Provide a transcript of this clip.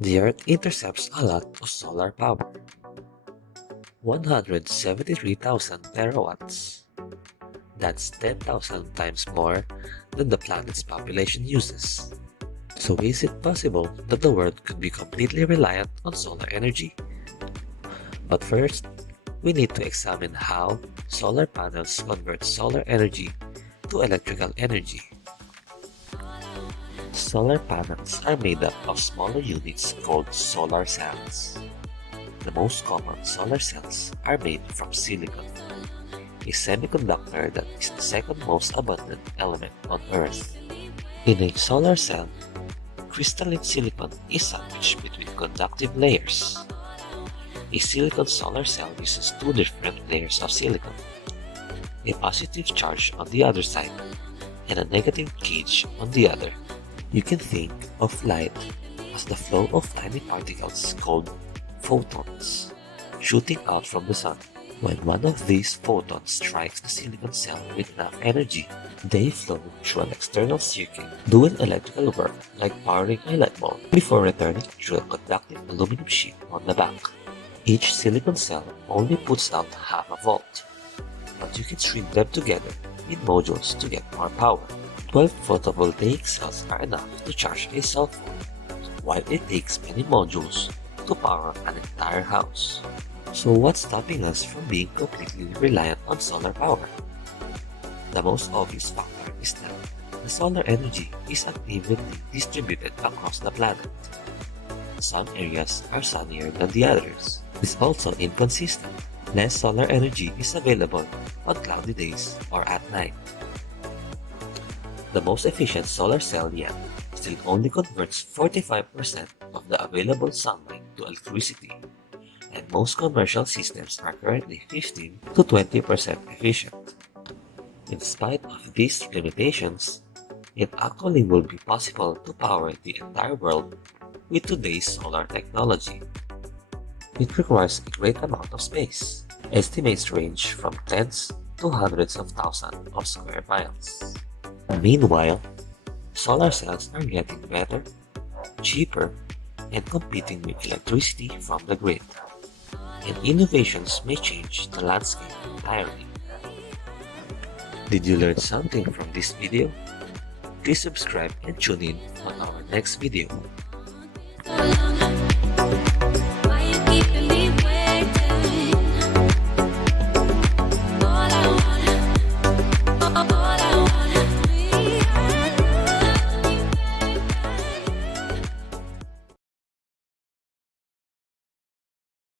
The Earth intercepts a lot of solar power, 173,000 terawatts. That's 10,000 times more than the planet's population uses. So is it possible that the world could be completely reliant on solar energy? But first, we need to examine how solar panels convert solar energy to electrical energy. Solar panels are made up of smaller units called solar cells. The most common solar cells are made from silicon, a semiconductor that is the second most abundant element on Earth. In a solar cell, crystalline silicon is sandwiched between conductive layers. A silicon solar cell uses two different layers of silicon, a positive charge on the other side and a negative cage on the other. You can think of light as the flow of tiny particles called photons shooting out from the sun. When one of these photons strikes the silicon cell with enough energy, they flow through an external circuit doing electrical work like powering a light bulb before returning through a conductive aluminum sheet on the back. Each silicon cell only puts out half a volt, but you can string them together in modules to get more power. 12 photovoltaic cells are enough to charge a cell phone, while it takes many modules to power an entire house. So what's stopping us from being completely reliant on solar power? The most obvious factor is that the solar energy is unevenly distributed across the planet. Some areas are sunnier than the others. It's also inconsistent. Less solar energy is available on cloudy days or at night. The most efficient solar cell yet still only converts 45% of the available sunlight to electricity, and most commercial systems are currently 15 to 20% efficient. In spite of these limitations, it actually will be possible to power the entire world with today's solar technology. It requires a great amount of space. Estimates range from tens to hundreds of thousands of square miles. Meanwhile, solar cells are getting better, cheaper, and competing with electricity from the grid. And innovations may change the landscape entirely. Did you learn something from this video? Please subscribe and tune in on our next video.